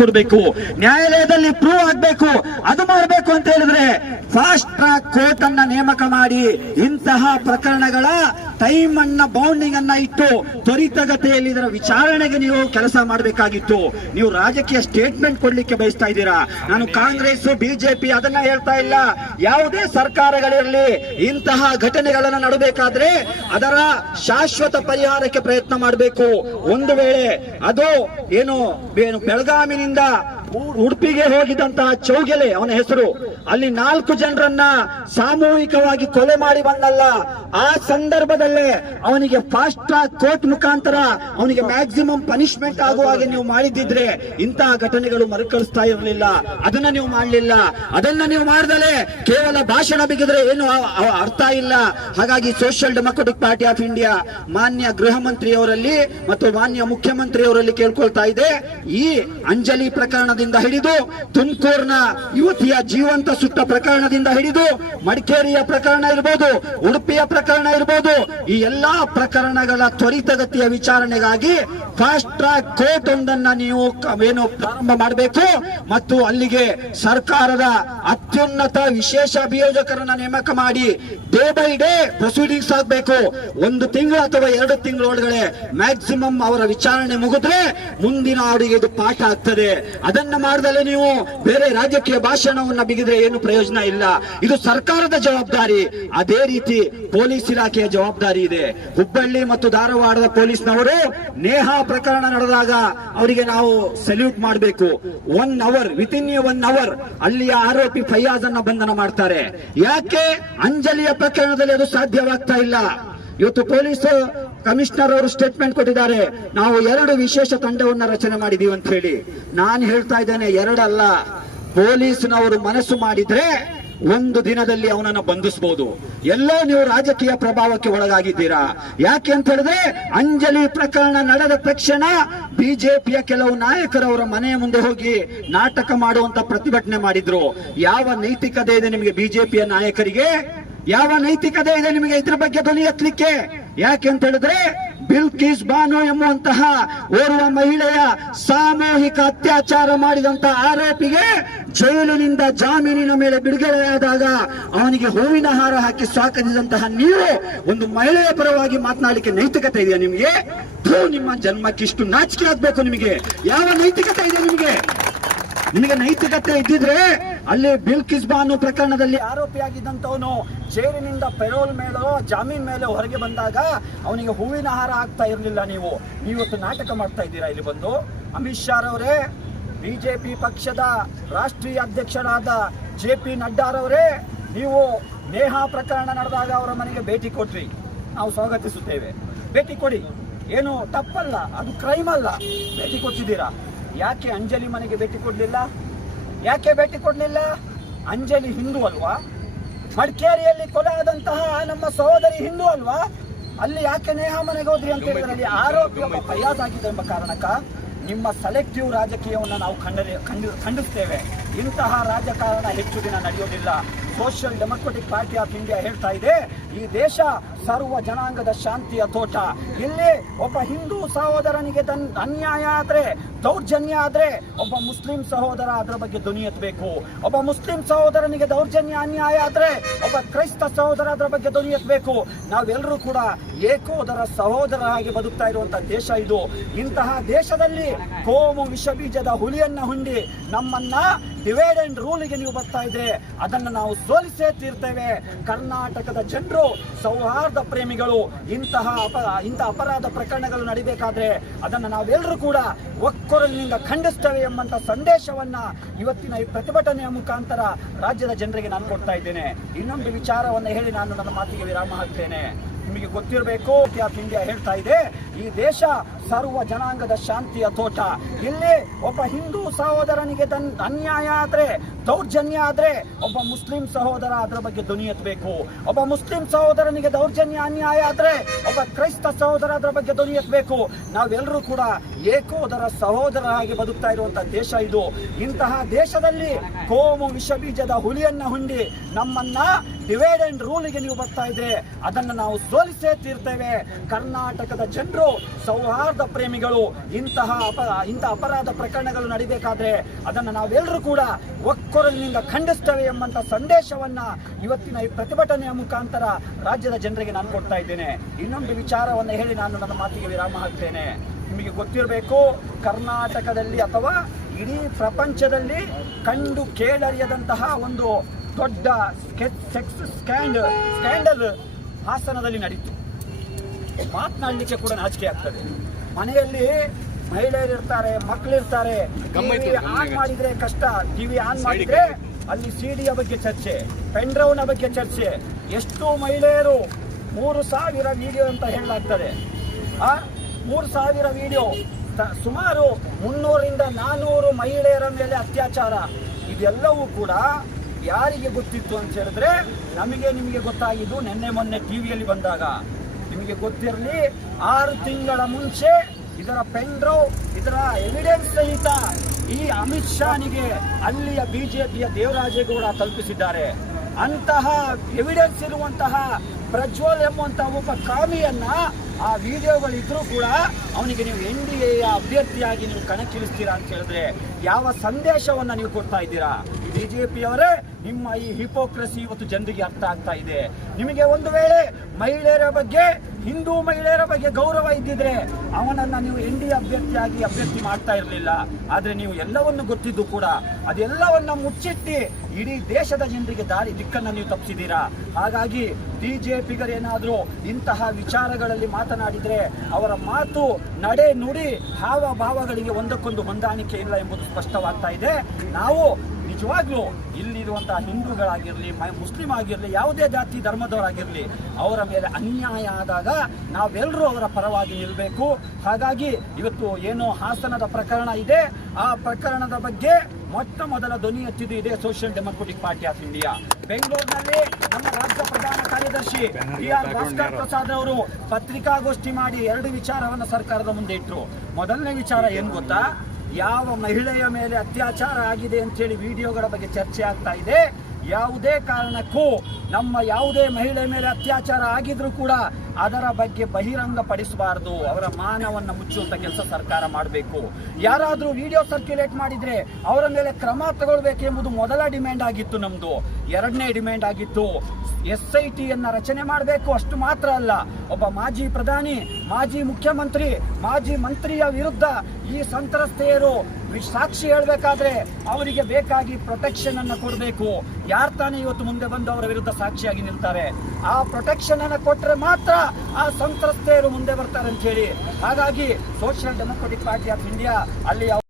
ಕೊಡ್ಬೇಕು ನ್ಯಾಯಾಲಯದಲ್ಲಿ ಪ್ರೂವ್ ಆಗಬೇಕು ಅದು ಮಾಡಬೇಕು ಅಂತ ಹೇಳಿದ್ರೆ ಫಾಸ್ಟ್ ಟ್ರ್ಯಾಕ್ ಕೋರ್ಟ್ ಅನ್ನ ನೇಮಕ ಮಾಡಿ ಇಂತಹ ಪ್ರಕರಣಗಳ ಟೈಮ್ ಅನ್ನ ಬೌಂಡಿಂಗ್ ಅನ್ನ ಇಟ್ಟು ತ್ವರಿತಗತಿಯಲ್ಲಿ ಇದರ ವಿಚಾರಣೆಗೆ ನೀವು ಕೆಲಸ ಮಾಡಬೇಕಾಗಿತ್ತು ನೀವು ರಾಜಕೀಯ ಸ್ಟೇಟ್ಮೆಂಟ್ ಕೊಡ್ಲಿಕ್ಕೆ ಬಯಸ್ತಾ ಇದ್ದೀರಾ ನಾನು ಕಾಂಗ್ರೆಸ್ ಬಿಜೆಪಿ ಅದನ್ನ ಹೇಳ್ತಾ ಇಲ್ಲ ಯಾವುದೇ ಸರ್ಕಾರಗಳಿರಲಿ ಇಂತಹ ಘಟನೆಗಳನ್ನ ನಡಬೇಕಾದ್ರೆ ಅದರ ಶಾಶ್ವತ ಪರಿಹಾರಕ್ಕೆ ಪ್ರಯತ್ನ ಮಾಡಬೇಕು ಒಂದು ವೇಳೆ ಅದು ಏನು ಬೆಳಗಾವಿನಿಂದ ಉಡುಪಿಗೆ ಹೋಗಿದಂತಹ ಚೌಗೆಲೆ ಅವನ ಹೆಸರು ಅಲ್ಲಿ ನಾಲ್ಕು ಜನರನ್ನ ಸಾಮೂಹಿಕವಾಗಿ ಕೊಲೆ ಮಾಡಿ ಬಂದಲ್ಲ ಆ ಸಂದರ್ಭದಲ್ಲೇ ಅವನಿಗೆ ಫಾಸ್ಟ್ ಟ್ರಾಕ್ ಕೋರ್ಟ್ ಮುಖಾಂತರ ಅವನಿಗೆ ಮ್ಯಾಕ್ಸಿಮಮ್ ಪನಿಷ್ಮೆಂಟ್ ಆಗುವಾಗ ನೀವು ಮಾಡಿದ್ದಿದ್ರೆ ಇಂತಹ ಘಟನೆಗಳು ಮರುಕಳಿಸ್ತಾ ಇರಲಿಲ್ಲ ಅದನ್ನ ನೀವು ಮಾಡಲಿಲ್ಲ ಅದನ್ನ ನೀವು ಮಾಡಿದಲೆ ಕೇವಲ ಭಾಷಣ ಬಿಗಿದ್ರೆ ಏನು ಅರ್ಥ ಇಲ್ಲ ಹಾಗಾಗಿ social democratic party of India ಮಾನ್ಯ ಗೃಹ ಮಂತ್ರಿಯವರಲ್ಲಿ ಮತ್ತು ಮಾನ್ಯ ಮುಖ್ಯಮಂತ್ರಿಯವರಲ್ಲಿ ಕೇಳ್ಕೊಳ್ತಾ ಇದೆ ಈ ಅಂಜಲಿ ಪ್ರಕರಣ ಪ್ರಕರಣದಿಂದ ಹಿಡಿದು ತುಮಕೂರಿನ ಯುವತಿಯ ಜೀವಂತ ಸುಟ್ಟ ಪ್ರಕರಣದಿಂದ ಹಿಡಿದು ಮಡಿಕೇರಿಯ ಪ್ರಕರಣ ಇರ್ಬೋದು ಉಡುಪಿಯ ಪ್ರಕರಣ ಇರ್ಬೋದು ಈ ಎಲ್ಲಾ ಪ್ರಕರಣಗಳ ತ್ವರಿತಗತಿಯ ವಿಚಾರಣೆಗಾಗಿ ಕಾಸ್ಟ್ರ ಕೋರ್ಟ್ ಒಂದನ್ನ ನೀವು ಏನು ಪ್ರಾರಂಭ ಮಾಡಬೇಕು ಮತ್ತು ಅಲ್ಲಿಗೆ ಸರ್ಕಾರದ ಅತ್ಯುನ್ನತ ವಿಶೇಷ ಅಭಿಯೋಜಕರನ್ನ ನೇಮಕ ಮಾಡಿ ಡೇ ಬೈ ಡೇ ಪ್ರೊಸೀಡಿಂಗ್ಸ್ ಆಗಬೇಕು ಒಂದು ತಿಂಗಳು ಅಥವಾ ಎರಡು ತಿಂಗಳ ಒಳಗಡೆ ಮ್ಯಾಕ್ಸಿಮಮ್ ಅವರ ವಿಚಾರಣೆ ಮುಗಿದ್ರೆ ಮುಂದಿನ ಅವರಿಗೆ ಇದು ಪಾಠ ಆಗ್ತದೆ ಅದನ್ನ ಮಾಡಿದಲ್ಲಿ ನೀವು ಬೇರೆ ರಾಜಕೀಯ ಭಾಷಣವನ್ನ ಬಿಗಿದ್ರೆ ಏನು ಪ್ರಯೋಜನ ಇಲ್ಲ ಇದು ಸರ್ಕಾರದ ಜವಾಬ್ದಾರಿ ಅದೇ ರೀತಿ ಪೊಲೀಸ್ ಇಲಾಖೆಯ ಜವಾಬ್ದಾರಿ ಇದೆ ಹುಬ್ಬಳ್ಳಿ ಮತ್ತು ಧಾರವಾಡದ ಪೊಲೀಸ್ನವರು ನೇಹಾ ಪ್ರಕರಣ ನಡೆದಾಗ ಅವರಿಗೆ ನಾವು ಸಲ್ಯೂಟ್ ಮಾಡಬೇಕು one hour with in a one hour ಅಲ್ಲಿಯ ಆರೋಪಿ ಫೈಯಾಜ್ ಅನ್ನ ಬಂಧನ ಮಾಡ್ತಾರೆ ಯಾಕೆ ಅಂಜಲಿಯ ಪ್ರಕರಣದಲ್ಲಿ ಅದು ಸಾಧ್ಯವಾಗ್ತಾ ಇಲ್ಲ ಇವತ್ತು ಪೊಲೀಸ್ ಕಮಿಷನರ್ ಅವರು ಸ್ಟೇಟ್ಮೆಂಟ್ ಕೊಟ್ಟಿದ್ದಾರೆ ನಾವು ಎರಡು ವಿಶೇಷ ತಂಡವನ್ನ ರಚನೆ ಮಾಡಿದೀವಿ ಅಂತ ಹೇಳಿ ನಾನು ಹೇಳ್ತಾ ಇದ್ದೇನೆ ಎರಡಲ್ಲ ಪೊಲೀಸ್ನವರು ಮನಸ್ಸು ಮಾಡಿದ್ರೆ ಒಂದು ದಿನದಲ್ಲಿ ಅವನನ್ನು ಬಂಧಿಸಬಹುದು ಎಲ್ಲೋ ನೀವು ರಾಜಕೀಯ ಪ್ರಭಾವಕ್ಕೆ ಒಳಗಾಗಿದ್ದೀರಾ ಯಾಕೆ ಅಂತ ಹೇಳಿದ್ರೆ ಅಂಜಲಿ ಪ್ರಕರಣ ನಡೆದ ತಕ್ಷಣ ಬಿಜೆಪಿಯ ಕೆಲವು ನಾಯಕರವರ ಅವರ ಮನೆಯ ಮುಂದೆ ಹೋಗಿ ನಾಟಕ ಮಾಡುವಂತ ಪ್ರತಿಭಟನೆ ಮಾಡಿದ್ರು ಯಾವ ನೈತಿಕತೆ ಇದೆ ನಿಮಗೆ ಬಿಜೆಪಿಯ ನಾಯಕರಿಗೆ ಯಾವ ನೈತಿಕತೆ ಇದೆ ನಿಮಗೆ ಇದ್ರ ಬಗ್ಗೆ ಧ್ವನಿ ಯಾಕೆ ಅಂತ ಹೇಳಿದ್ರೆ ಬಿಲ್ಕಿಸ್ ಬಾನು ಎಂಬುವಂತಹ ಓರ್ವ ಮಹಿಳೆಯ ಸಾಮೂಹಿಕ ಅತ್ಯಾಚಾರ ಮಾಡಿದಂತ ಆರೋಪಿಗೆ ಜೈಲಿನಿಂದ ಜಾಮೀನಿನ ಮೇಲೆ ಬಿಡುಗಡೆಯಾದಾಗ ಅವನಿಗೆ ಹೂವಿನ ಹಾರ ಹಾಕಿ ಸ್ವಾಗತಿಸಿದಂತಹ ನೀವು ಒಂದು ಮಹಿಳೆಯ ಪರವಾಗಿ ಮಾತನಾಡಲಿಕ್ಕೆ ನೈತಿಕತೆ ಇದೆಯಾ ನಿಮಗೆ ನಿಮ್ಮ ಜನ್ಮಕ್ಕೆ ಇಷ್ಟು ನಾಚಿಕೆ ಆಗ್ಬೇಕು ನಿಮಗೆ ಯಾವ ನೈತಿಕತೆ ಇದೆ ನಿಮಗೆ ನಿಮಗೆ ನೈತಿಕತೆ ಇದ್ದಿದ್ರೆ ಅಲ್ಲಿ ಬಿಲ್ ಕಿಸ್ಬಾ ಅನ್ನೋ ಪ್ರಕರಣದಲ್ಲಿ ಆರೋಪಿಯಾಗಿದ್ದಂಥವನು ಜೈಲಿನಿಂದ ಪೆರೋಲ್ ಮೇಲೋ ಜಾಮೀನ್ ಮೇಲೆ ಹೊರಗೆ ಬಂದಾಗ ಅವನಿಗೆ ಹೂವಿನ ಆಹಾರ ಆಗ್ತಾ ಇರಲಿಲ್ಲ ನೀವು ನೀವತ್ತು ನಾಟಕ ಮಾಡ್ತಾ ಇದ್ದೀರಾ ಇಲ್ಲಿ ಬಂದು ಅಮಿತ್ ಶಾ ರವರೇ ಬಿಜೆಪಿ ಪಕ್ಷದ ರಾಷ್ಟ್ರೀಯ ಅಧ್ಯಕ್ಷರಾದ ಜೆ ಪಿ ನಡ್ಡಾರವರೇ ನೀವು ನೇಹಾ ಪ್ರಕರಣ ನಡೆದಾಗ ಅವರ ಮನೆಗೆ ಭೇಟಿ ಕೊಟ್ರಿ ನಾವು ಸ್ವಾಗತಿಸುತ್ತೇವೆ ಭೇಟಿ ಕೊಡಿ ಏನು ತಪ್ಪಲ್ಲ ಅದು ಕ್ರೈಮ್ ಅಲ್ಲ ಭೇಟಿ ಕೊಟ್ಟಿದ್ದೀರಾ ಯಾಕೆ ಅಂಜಲಿ ಮನೆಗೆ ಭೇಟಿ ಕೊಡಲಿಲ್ಲ ಯಾಕೆ ಭೇಟಿ ಕೊಡಲಿಲ್ಲ ಅಂಜಲಿ ಹಿಂದೂ ಅಲ್ವಾ ಮಡಿಕೇರಿಯಲ್ಲಿ ಕೊಲೆ ಆದಂತಹ ನಮ್ಮ ಸಹೋದರಿ ಹಿಂದೂ ಅಲ್ವಾ ಅಲ್ಲಿ ಯಾಕೆ ನೇಹ ಮನೆಗೆ ಹೋದ್ರಿ ಅಂತ ಹೇಳಿದ್ರೆ ಆರೋಪಿ ಒಬ್ಬ ಎಂಬ ಕಾರಣಕ್ಕ ನಿಮ್ಮ ಸೆಲೆಕ್ಟಿವ್ ರಾಜಕೀಯವನ್ನು ನಾವು ಖಂಡ ಖಂಡಿಸ್ತೇವೆ ಇಂತಹ ರಾಜಕಾರಣ ಹೆಚ್ಚು ದಿನ ನಡೆಯೋದಿಲ್ಲ social democratic party of India ಹೇಳ್ತಾ ಇದೆ ಈ ದೇಶ ಸರ್ವ ಜನಾಂಗದ ಶಾಂತಿಯ ತೋಟ ಇಲ್ಲಿ ಒಬ್ಬ ಹಿಂದೂ ಸಹೋದರನಿಗೆ ಅನ್ಯಾಯ ಆದರೆ ದೌರ್ಜನ್ಯ ಆದರೆ ಒಬ್ಬ ಮುಸ್ಲಿಂ ಸಹೋದರ ಅದರ ಬಗ್ಗೆ ಧ್ವನಿ ಒಬ್ಬ ಮುಸ್ಲಿಂ ಸಹೋದರನಿಗೆ ದೌರ್ಜನ್ಯ ಅನ್ಯಾಯ ಆದರೆ ಒಬ್ಬ ಕ್ರೈಸ್ತ ಸಹೋದರ ಅದರ ಬಗ್ಗೆ ಧ್ವನಿ ನಾವೆಲ್ಲರೂ ಕೂಡ ಏಕೋದರ ಸಹೋದರ ಆಗಿ ಬದುಕ್ತಾ ಇರುವಂಥ ದೇಶ ಇದು ಇಂತಹ ದೇಶದಲ್ಲಿ ಕೋಮು ವಿಷಬೀಜದ ಹುಲಿಯನ್ನು ಹುಂಡಿ ನಮ್ಮನ್ನ ಡಿವೈಡ್ ಅಂಡ್ ರೂಲಿಗೆ ನೀವು ಬರ್ತಾ ಇದ್ರೆ ಅದನ್ನು ನಾವು ಸೋಲಿಸೇ ತೀರ್ತೇವೆ ಕರ್ನಾಟಕದ ಜನರು ಸೌಹಾರ್ದ ಪ್ರೇಮಿಗಳು ಇಂತಹ ಅಪ ಇಂಥ ಅಪರಾಧ ಪ್ರಕರಣಗಳು ನಡಿಬೇಕಾದ್ರೆ ಅದನ್ನು ನಾವೆಲ್ಲರೂ ಕೂಡ ಒಕ್ಕೊರಲಿನಿಂದ ಖಂಡಿಸ್ತೇವೆ ಎಂಬಂತ ಸಂದೇಶವನ್ನು ಇವತ್ತಿನ ಈ ಪ್ರತಿಭಟನೆಯ ಮುಖಾಂತರ ರಾಜ್ಯದ ಜನರಿಗೆ ನಾನು ಕೊಡ್ತಾ ಇದ್ದೇನೆ ಇನ್ನೊಂದು ವಿಚಾರವನ್ನು ಹೇಳಿ ನಾನು ನನ್ನ ಮಾತಿಗೆ ವಿರಾಮ ಹಾಕ್ತೇನೆ ನಿಮಗೆ ಗೊತ್ತಿರಬೇಕು ಇಂಡಿಯಾ ಹೇಳ್ತಾ ಇದೆ ಈ ದೇಶ ಸರ್ವ ಜನಾಂಗದ ಶಾಂತಿಯ ತೋಟ ಇಲ್ಲಿ ಒಬ್ಬ ಹಿಂದೂ ಸಹೋದರನಿಗೆ ಅನ್ಯಾಯ ಆದರೆ ದೌರ್ಜನ್ಯ ಆದರೆ ಒಬ್ಬ ಮುಸ್ಲಿಂ ಸಹೋದರ ಅದರ ಬಗ್ಗೆ ಧ್ವನಿ ಎತ್ತಬೇಕು ಒಬ್ಬ ಮುಸ್ಲಿಂ ಸಹೋದರನಿಗೆ ದೌರ್ಜನ್ಯ ಅನ್ಯಾಯ ಆದರೆ ಒಬ್ಬ ಕ್ರೈಸ್ತ ಸಹೋದರ ಅದರ ಬಗ್ಗೆ ಧ್ವನಿ ಎತ್ತಬೇಕು ನಾವೆಲ್ಲರೂ ಕೂಡ ಏಕೋದರ ಆಗಿ ಬದುಕ್ತಾ ಇರುವಂತಹ ದೇಶ ಇದು ಇಂತಹ ದೇಶದಲ್ಲಿ ಕೋಮು ವಿಷಬೀಜದ ಹುಲಿಯನ್ನ ಹುಂಡಿ ನಮ್ಮನ್ನ ಡಿವೈಡ್ ಅಂಡ್ ರೂಲಿಗೆ ನೀವು ಬರ್ತಾ ಇದ್ರೆ ಅದನ್ನು ನಾವು ಸೋಲಿಸೇ ತೀರ್ತೇವೆ ಕರ್ನಾಟಕದ ಜನರು ಸೌಹಾರ್ದ ಪ್ರೇಮಿಗಳು ಇಂತಹ ಅಪ ಇಂತಹ ಅಪರಾಧ ಪ್ರಕರಣಗಳು ನಡಿಬೇಕಾದ್ರೆ ಅದನ್ನು ನಾವೆಲ್ಲರೂ ಕೂಡ ಒಕ್ಕೊರಲಿನಿಂದ ಖಂಡಿಸ್ತೇವೆ ಎಂಬಂಥ ಸಂದೇಶವನ್ನು ಇವತ್ತಿನ ಈ ಪ್ರತಿಭಟನೆಯ ಮುಖಾಂತರ ರಾಜ್ಯದ ಜನರಿಗೆ ನಾನು ಕೊಡ್ತಾ ಇದ್ದೇನೆ ಇನ್ನೊಂದು ವಿಚಾರವನ್ನು ಹೇಳಿ ನಾನು ನನ್ನ ಮಾತಿಗೆ ವಿರಾಮ ಹಾಕ್ತೇನೆ ನಿಮಗೆ ಗೊತ್ತಿರಬೇಕು ಕರ್ನಾಟಕದಲ್ಲಿ ಅಥವಾ ಇಡೀ ಪ್ರಪಂಚದಲ್ಲಿ ಕಂಡು ಕೇಳರಿಯದಂತಹ ಒಂದು ದೊಡ್ಡ ಸೆಕ್ಸ್ ಸ್ಕ್ಯಾಂಡ್ ಸ್ಕ್ಯಾಂಡಲ್ ಹಾಸನದಲ್ಲಿ ನಡೀತು ಮಾತನಾಡಲಿಕ್ಕೆ ಕೂಡ ನಾಚಿಕೆ ಆಗ್ತದೆ ಮನೆಯಲ್ಲಿ ಮಹಿಳೆಯರು ಇರ್ತಾರೆ ಮಕ್ಕಳಿರ್ತಾರೆ ಆನ್ ಮಾಡಿದ್ರೆ ಕಷ್ಟ ಟಿವಿ ಆನ್ ಮಾಡಿದ್ರೆ ಅಲ್ಲಿ ಡಿಯ ಬಗ್ಗೆ ಚರ್ಚೆ ಪೆಂಡ್ರೌನ ಬಗ್ಗೆ ಚರ್ಚೆ ಎಷ್ಟು ಮಹಿಳೆಯರು ಮೂರು ಸಾವಿರ ವಿಡಿಯೋ ಅಂತ ಹೇಳಲಾಗ್ತದೆ ಆ ಮೂರು ಸಾವಿರ ವಿಡಿಯೋ ಸುಮಾರು ಮುನ್ನೂರಿಂದ ನಾನ್ನೂರು ಮಹಿಳೆಯರ ಮೇಲೆ ಅತ್ಯಾಚಾರ ಇದೆಲ್ಲವೂ ಕೂಡ ಯಾರಿಗೆ ಗೊತ್ತಿತ್ತು ಅಂತ ಹೇಳಿದ್ರೆ ನಮಗೆ ನಿಮಗೆ ಗೊತ್ತಾಗಿದ್ದು ನಿನ್ನೆ ಮೊನ್ನೆ ಟಿ ವಿಯಲ್ಲಿ ಬಂದಾಗ ನಿಮಗೆ ಗೊತ್ತಿರಲಿ ಆರು ತಿಂಗಳ ಮುಂಚೆ ಇದರ ಪೆಂಡ್ರೋ ಇದರ ಎವಿಡೆನ್ಸ್ ಸಹಿತ ಈ ಅಮಿತ್ ಶಾನಿಗೆ ಅಲ್ಲಿಯ ಬಿಜೆಪಿಯ ದೇವರಾಜೇಗೌಡ ತಲುಪಿಸಿದ್ದಾರೆ ಅಂತಹ ಎವಿಡೆನ್ಸ್ ಇರುವಂತಹ ಪ್ರಜ್ವಲ್ ಎಂಬಂತಹ ಒಬ್ಬ ಕಾಮಿಯನ್ನ ಆ ವಿಡಿಯೋಗಳಿದ್ರೂ ಕೂಡ ಅವನಿಗೆ ನೀವು ಎನ್ ಡಿ ಎ ಅಭ್ಯರ್ಥಿಯಾಗಿ ನೀವು ಕಣಕ್ಕಿಳಿಸ್ತೀರಾ ಅಂತ ಹೇಳಿದ್ರೆ ಯಾವ ಸಂದೇಶವನ್ನು ನೀವು ಕೊಡ್ತಾ ಇದ್ದೀರಾ ಅವರೇ ನಿಮ್ಮ ಈ ಹಿಪೋಕ್ರಸಿ ಇವತ್ತು ಜನರಿಗೆ ಅರ್ಥ ಆಗ್ತಾ ಇದೆ ನಿಮಗೆ ಒಂದು ವೇಳೆ ಮಹಿಳೆಯರ ಬಗ್ಗೆ ಹಿಂದೂ ಮಹಿಳೆಯರ ಬಗ್ಗೆ ಗೌರವ ಇದ್ದಿದ್ರೆ ಅವನನ್ನ ನೀವು ಎನ್ ಡಿ ಅಭ್ಯರ್ಥಿಯಾಗಿ ಅಭ್ಯರ್ಥಿ ಮಾಡ್ತಾ ಇರಲಿಲ್ಲ ಆದ್ರೆ ನೀವು ಎಲ್ಲವನ್ನು ಗೊತ್ತಿದ್ದು ಕೂಡ ಅದೆಲ್ಲವನ್ನ ಮುಚ್ಚಿಟ್ಟಿ ಇಡೀ ದೇಶದ ಜನರಿಗೆ ದಾರಿ ದಿಕ್ಕನ್ನು ನೀವು ತಪ್ಪಿಸಿದ್ದೀರಾ ಹಾಗಾಗಿ ಬಿ ಜೆ ಪಿಗರೇನಾದರೂ ಇಂತಹ ವಿಚಾರಗಳಲ್ಲಿ ಮಾತನಾಡಿದರೆ ಅವರ ಮಾತು ನಡೆ ನುಡಿ ಹಾವ ಭಾವಗಳಿಗೆ ಒಂದಕ್ಕೊಂದು ಹೊಂದಾಣಿಕೆ ಇಲ್ಲ ಎಂಬುದು ಸ್ಪಷ್ಟವಾಗ್ತಾ ಇದೆ ನಾವು ನಿಜವಾಗ್ಲೂ ಇಲ್ಲಿರುವಂಥ ಹಿಂದೂಗಳಾಗಿರಲಿ ಮುಸ್ಲಿಂ ಆಗಿರಲಿ ಯಾವುದೇ ಜಾತಿ ಧರ್ಮದವರಾಗಿರಲಿ ಅವರ ಮೇಲೆ ಅನ್ಯಾಯ ಆದಾಗ ನಾವೆಲ್ಲರೂ ಅವರ ಪರವಾಗಿ ನಿಲ್ಬೇಕು ಹಾಗಾಗಿ ಇವತ್ತು ಏನು ಹಾಸನದ ಪ್ರಕರಣ ಇದೆ ಆ ಪ್ರಕರಣದ ಬಗ್ಗೆ ಮೊಟ್ಟ ಮೊದಲ ಧ್ವನಿ ಎತ್ತಿದ್ದು ಇದೆ social democratic party of India ಬೆಂಗಳೂರಿನಲ್ಲಿ ನಮ್ಮ ರಾಜ್ಯ ಪ್ರಧಾನ ಕಾರ್ಯದರ್ಶಿ ಬಿ ಆರ್ ಭಾಸ್ಕರ್ ಪ್ರಸಾದ್ ಅವರು ಪತ್ರಿಕಾಗೋಷ್ಠಿ ಮಾಡಿ ಎರಡು ವಿಚಾರವನ್ನು ಸರ್ಕಾರದ ಮುಂದೆ ಇಟ್ಟರು ಮೊದಲನೇ ವಿಚಾರ ಏನು ಗೊತ್ತಾ ಯಾವ ಮಹಿಳೆಯ ಮೇಲೆ ಅತ್ಯಾಚಾರ ಆಗಿದೆ ಅಂತೇಳಿ ವಿಡಿಯೋಗಳ ಬಗ್ಗೆ ಚರ್ಚೆ ಆಗ್ತಾ ಇದೆ ಯಾವುದೇ ಕಾರಣಕ್ಕೂ ನಮ್ಮ ಯಾವುದೇ ಮಹಿಳೆ ಮೇಲೆ ಅತ್ಯಾಚಾರ ಆಗಿದ್ರೂ ಕೂಡ ಅದರ ಬಗ್ಗೆ ಬಹಿರಂಗ ಪಡಿಸಬಾರದು ಅವರ ಮಾನವನ್ನು ಮುಚ್ಚುವಂತ ಕೆಲಸ ಸರ್ಕಾರ ಮಾಡಬೇಕು ಯಾರಾದರೂ ವಿಡಿಯೋ ಸರ್ಕ್ಯುಲೇಟ್ ಮಾಡಿದ್ರೆ ಅವರ ಮೇಲೆ ಕ್ರಮ ತಗೊಳ್ಬೇಕೆಂಬುದು ಮೊದಲ ಡಿಮ್ಯಾಂಡ್ ಆಗಿತ್ತು ನಮ್ಮದು ಎರಡನೇ ಡಿಮ್ಯಾಂಡ್ ಆಗಿತ್ತು ಎಸ್ ಐ ಟಿಯನ್ನು ರಚನೆ ಮಾಡಬೇಕು ಅಷ್ಟು ಮಾತ್ರ ಅಲ್ಲ ಒಬ್ಬ ಮಾಜಿ ಪ್ರಧಾನಿ ಮಾಜಿ ಮುಖ್ಯಮಂತ್ರಿ ಮಾಜಿ ಮಂತ್ರಿಯ ವಿರುದ್ಧ ಈ ಸಂತ್ರಸ್ತೆಯರು ಸಾಕ್ಷಿ ಹೇಳಬೇಕಾದ್ರೆ ಅವರಿಗೆ ಬೇಕಾಗಿ ಪ್ರೊಟೆಕ್ಷನ್ ಅನ್ನು ಕೊಡಬೇಕು ಯಾರು ತಾನೇ ಇವತ್ತು ಮುಂದೆ ಬಂದು ಅವರ ವಿರುದ್ಧ ಸಾಕ್ಷಿಯಾಗಿ ನಿಲ್ತಾರೆ ಆ ಪ್ರೊಟೆಕ್ಷನ್ ಅನ್ನು ಕೊಟ್ಟರೆ ಮಾತ್ರ ಆ ಸಂತ್ರಸ್ತೆಯರು ಮುಂದೆ ಬರ್ತಾರೆ ಅಂತ ಹೇಳಿ ಹಾಗಾಗಿ social democratic party of India ಅಲ್ಲಿ